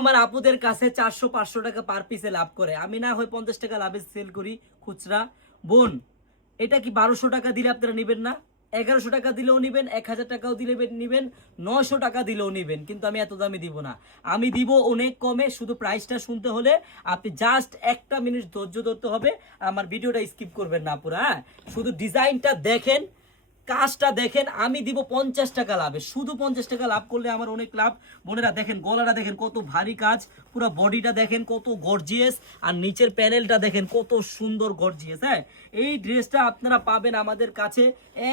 আমার আপুদের কাছে 400-500 টাকা পার পিসে লাভ করে, আমি না হয় 50 টাকা লাভে সেল করি খুচরা। বোন, এটা কি 1200 টাকা দিলে আপনারা নেবেন না? 1100 টাকা দিলেও নেবেন, 1000 টাকাও দিলে নেবেন, 900 টাকা দিলেও নেবেন, কিন্তু আমি এত দামে দিব না। আমি দিব অনেক কমে। শুধু প্রাইসটা শুনতে হলে আপনি জাস্ট 1 মিনিট ধৈর্য ধরতে হবে, আমার ভিডিওটা স্কিপ করবেন না পুরো। হ্যাঁ, শুধু ডিজাইনটা দেখেন, কাজটা দেখেন। আমি দিব 50 টাকা লাভে, শুধু 50 টাকা লাভ করলে আমার অনেক লাভ। বোনেরা দেখেন, গলাটা দেখেন কত ভারী কাজ, পুরো বডিটা দেখেন কত গর্জিয়াস, আর নিচের প্যানেলটা দেখেন কত সুন্দর গর্জিয়াস। হ্যাঁ, এই ড্রেসটা আপনারা পাবেন আমাদের কাছে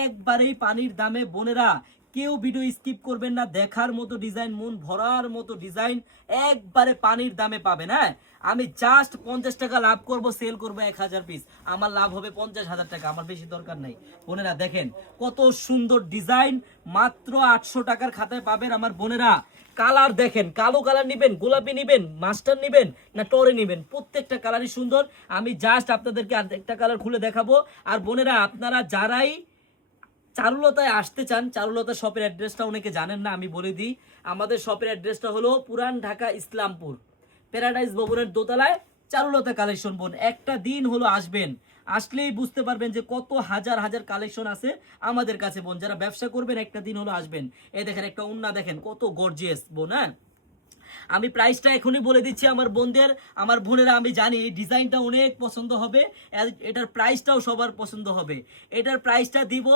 একবারেই পানির দামে। বোনেরা, কেউ ভিডিও স্কিপ করবেন না, দেখার মতো ডিজাইন, মন ভরার মতো ডিজাইন, একবারে পানির দামে পাবেন। হ্যাঁ, আমি জাস্ট 50 টাকা লাভ করব, সেল করব 1000 পিস, আমার লাভ হবে 50,000 টাকা, আমার বেশি দরকার নাই। বোনেরা দেখেন কত সুন্দর ডিজাইন, মাত্র 800 টাকার খাতায় পাবেন আমার বোনেরা। কালার দেখেন, কালো কালার নিবেন, গোলাপি নিবেন, মাস্টার নিবেন না টরে নিবেন, প্রত্যেকটা কালারই সুন্দর। আমি জাস্ট আপনাদেরকে আর একটা কালার খুলে দেখাবো। আর বোনেরা, আপনারা যারাই চারুলতায় আসতে চান, চারুলতা শপের অ্যাড্রেসটা অনেকে জানেন না, আমি বলে দিই। আমাদের শপের অ্যাড্রেসটা হলো পুরান ঢাকা ইসলামপুর, প্যারাডাইস ভবনের দোতলায় চারুলতা কালেকশন। বোন, একটা দিন হলো আসবেন, আসলেই বুঝতে পারবেন যে কত হাজার হাজার কালেকশন আছে আমাদের কাছে। বোন, যারা ব্যবসা করবেন একটা দিন হলো আসবেন। এই দেখেন একটা ওন্না দেখেন কত গর্জিয়াস বোন। হ্যাঁ, আমি প্রাইসটা এখনই বলে দিচ্ছি আমার বোনদের, আমার বোনেরা, আমি জানি ডিজাইনটা অনেক পছন্দ হবে, এটার প্রাইসটাও সবার পছন্দ হবে। এটার প্রাইসটা দিব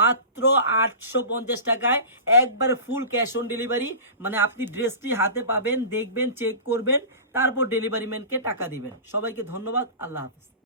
মাত্র 850 টাকায়, একবার ফুল ক্যাশ অন ডেলিভারি। মানে আপনি ড্রেসটি হাতে পাবেন, দেখবেন, চেক করবেন, তারপর ডেলিভারি ম্যানকে টাকা দিবেন। সবাইকে ধন্যবাদ, আল্লাহ হাফেজ।